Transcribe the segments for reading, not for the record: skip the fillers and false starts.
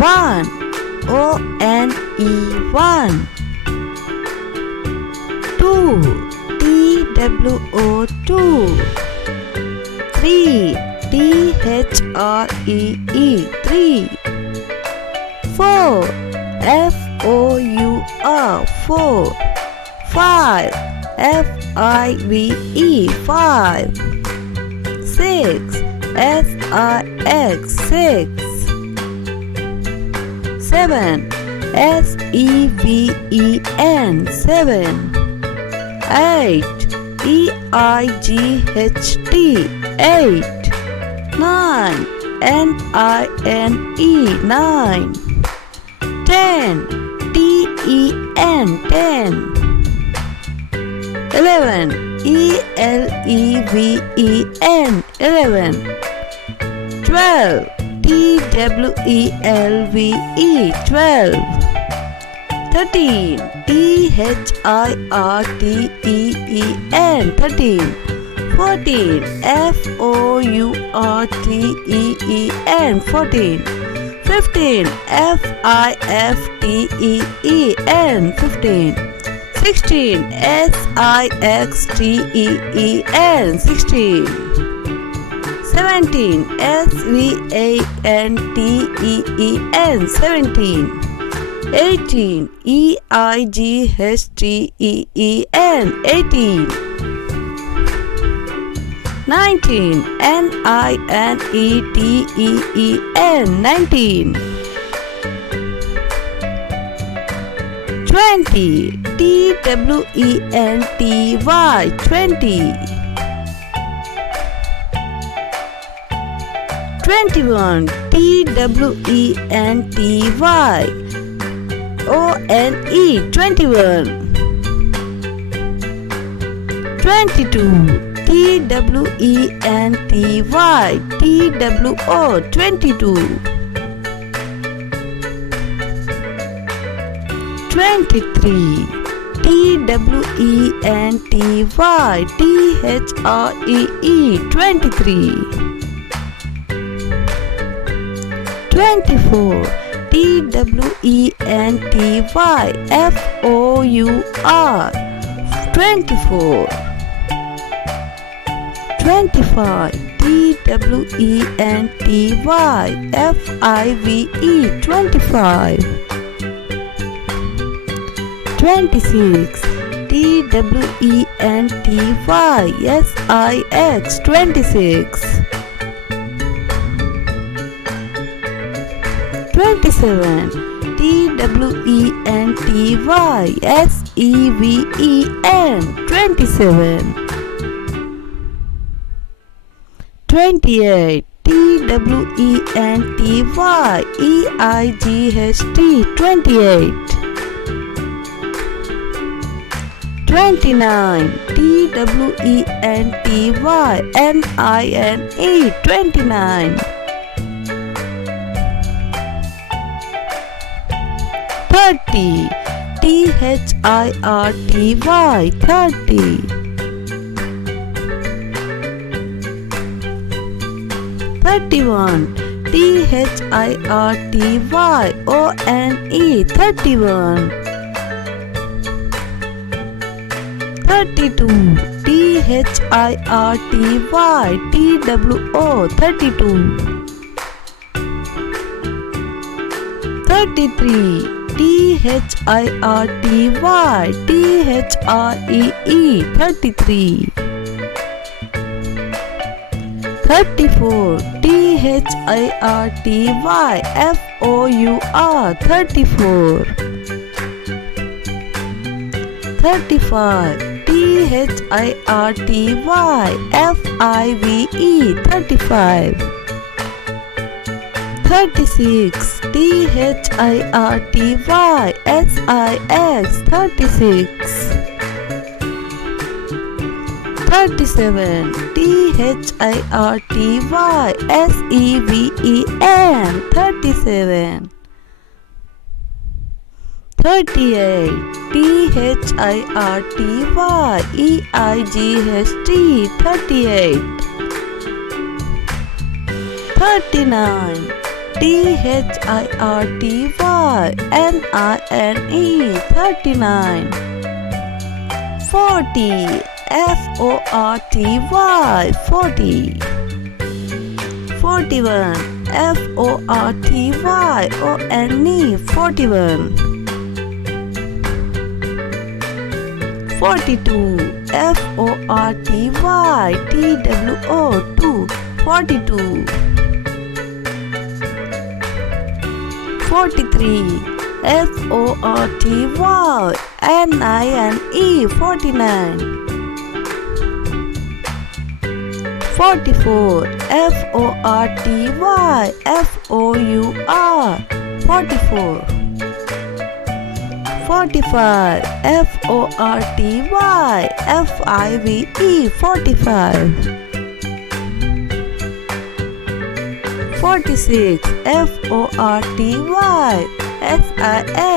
One. O-N-E, 1. Two. T-W-O, 2. Three. T-H-R-E-E, 3. Four. F-O-U-R, 4. Five. F-I-V-E, 5. Six. S-I-X, 6. Seven. S-E-V-E-N, 7. Eight. E-I-G-H-T, 8. Nine. N-I-N-E, 9. 10. T-E-N, 10. 11. E-L-E-V-E-N, 11. 12. T-W-E-L-V-E, 12. 13. T-H-I-R-T-E-E-N, 13. 14. F-O-U-R-T-E-E-N, 14. 15. F-I-F-T-E-E-N, 15. 16. S-I-X-T-E-E-N, 16. 17. S-V-A-N-T-E-E-N, 17. 18. E-I-G-H-T-E-E-N, 18. 19. N-I-N-E-T-E-E-N, 19. 20. T-W-E-N-T-Y, 20. 21. T-W-E-N-T-Y, O-N-E, 21. 22. T-W-E-N-T-Y, T-W-O, 22. 23. T-W-E-N-T-Y, T-H-R-E-E, 23. 24. T-W-E-N-T-Y, F-O-U-R, 24. 25. T-W-E-N-T-Y, F-I-V-E, 25. 26. T-W-E-N-T-Y, S-I-X, 26. 27. T-W-E-N-T-Y, S-E-V-E-N, 27. 28. T-W-E-N-T-Y, E-I-G-H-T, 28. 29. T-W-E-N-T-Y, N-I-N-E, 29. 30. T-H-I-R-T-Y, 30. 31. T-H-I-R-T-Y, O-N-E, 31. 32. T-H-I-R-T-Y, T-W-O, 32. 33. T-H-I-R-T-Y, T-H-R-E-E, 33. 34. T-H-I-R-T-Y, F-O-U-R, 34. 35. T-H-I-R-T-Y, F-I-V-E, 35. 36. T-H-I-R-T-Y, S-I-X, 36. 37. T-H-I-R-T-Y, S-E-V-E-N, 37. 38. THIRTYEIGHT 38. 39. THIRTYNINE 39. 40. FORTY 40. 41. FORTYONE 41. 42. FORTYTWO 42. 43. FORTYNINE 49. 44. FORTYFOUR 44. 45. FORTYFIVE 45. 46.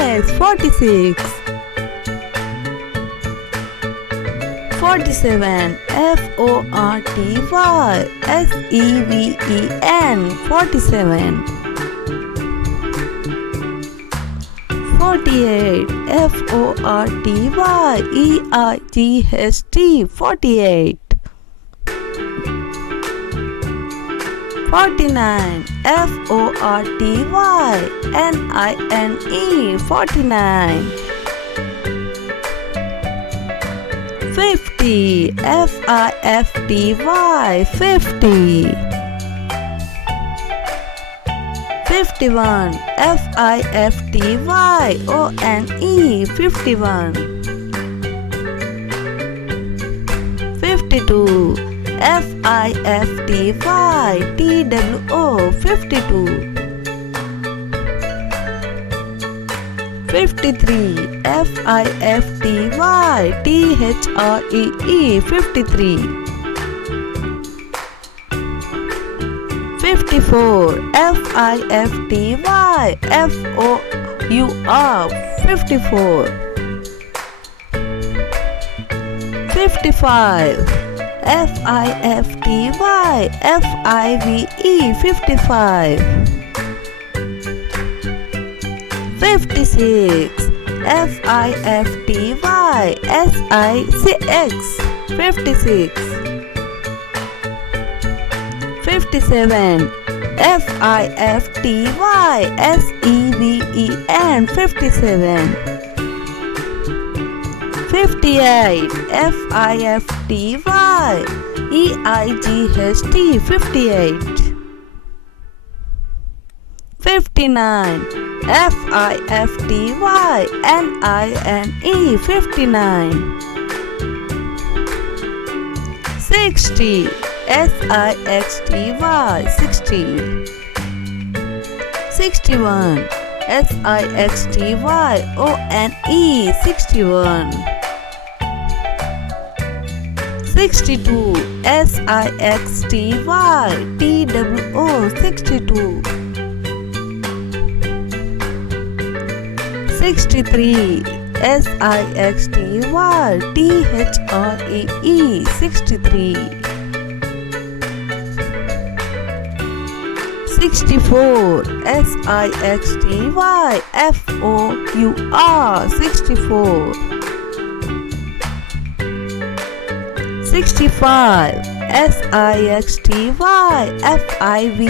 FORTYSIS 46. 47. FORTYSEVEN 47. 48. FORTYEIGHT 48. 49. FORTYNINE 49. 50. FIFTY 50. 51. FIFTYONE 51. 52. FIFTYTWO 52. 53. FIFTYTHREE 53. 54. FIFTYFOUR 54. 55. FIFTYFIVE 55. 56. FIFTYSIX 56. 57. FIFTYSEVEN 57. 58. FIFTYEIGHT 58. 59. FIFTYNINE 59. 60. SIXTY 60. 61. SIXTYONE 61. 62. SIXTYTWO 62. 63. SIXTYTHREE 63. 64. SIXTYFOUR 64. 65. SIXTYFIVE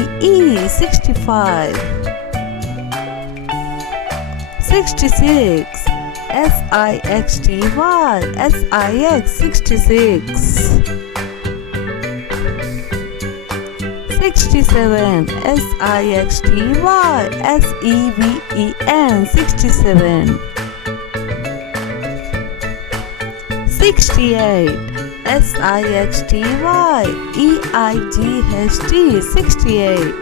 65. 66. SIXTYSIX 66. 67. SIXTYSEVEN 67. 68. SIXTYEIGHT 68.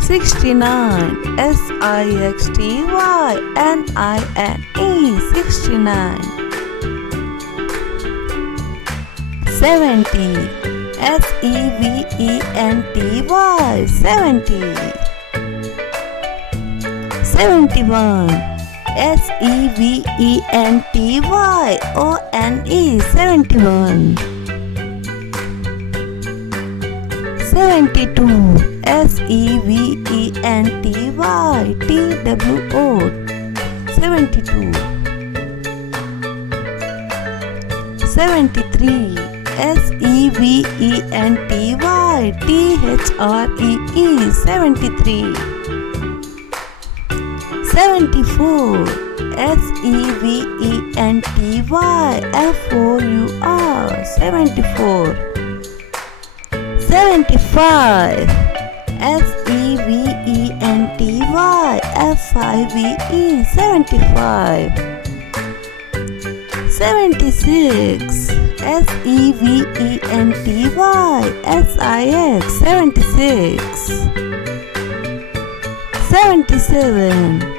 69. SIXTYNINE 69. 70. SEVENTY 70. 71. SEVENTYONE 71. 72. SEVENTYTWO 72. 73. SEVENTYTHREE 73. 74. SEVENTYFOUR 74. 75. SEVENTYFIVE 75. 76. SEVENTYSIX 76. 77.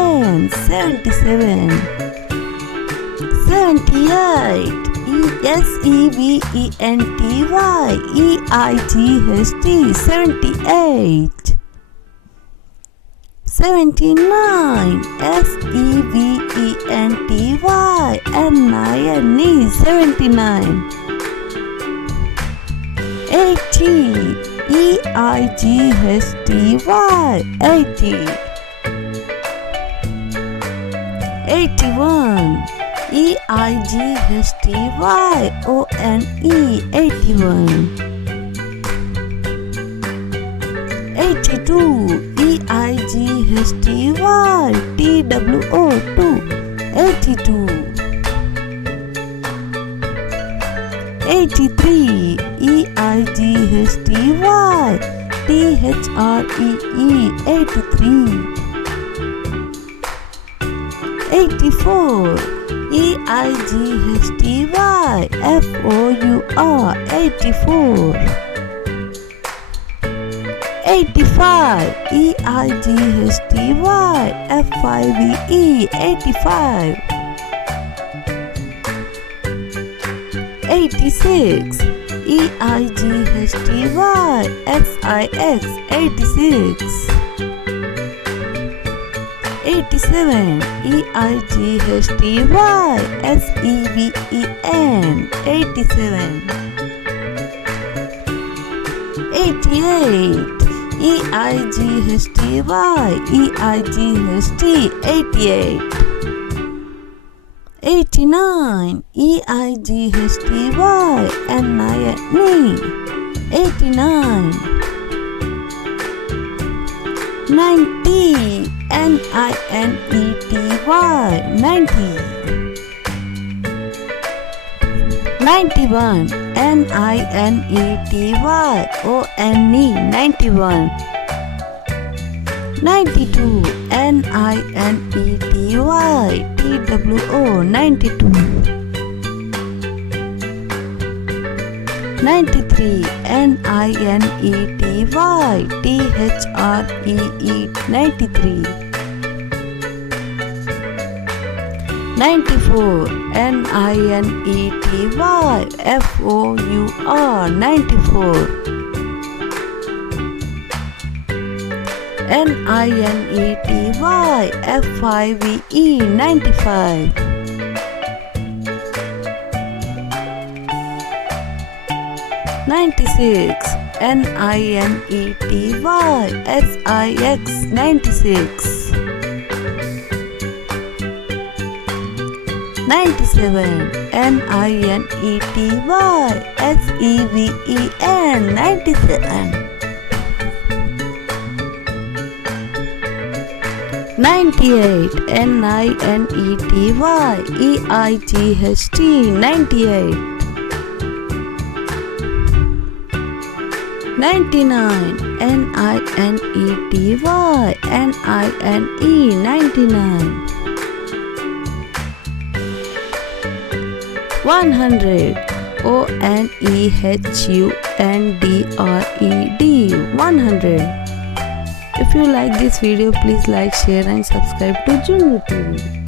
SEVENTYSEVEN 77. 78. SEVENTYEIGHT 78. 79. SEVENTYNINE 79. 80. EIGHTY 80. 81. EIGHTYONE 81. 82. EIGHTYTWO 82. 83. EIGHTYTHREE 83. 84. EIGHTYFOUR 84. 85. EIGHTYFIVE 85. 86. EIGHTYSIX 86. 87. EIGHTYSEVEN 87. 88. EIGHTYEIGHT 88. 89. EIGHTYNINE 89. 90. NINETY 90. 91. NINETYONE 91. 92. NINETYTWO 92. 93. NINETYTHREE 93. 94. NINETYFOUR 94. NINETYFIVE 95. 96. NINETYSIX 96. 97. NINETYSEVEN 97. 98. NINETYEIGHT 98. 99. NINETYNINE 99. 100. ONEHUNDRED 100. If you like this video, please like, share and subscribe to Junnu TV.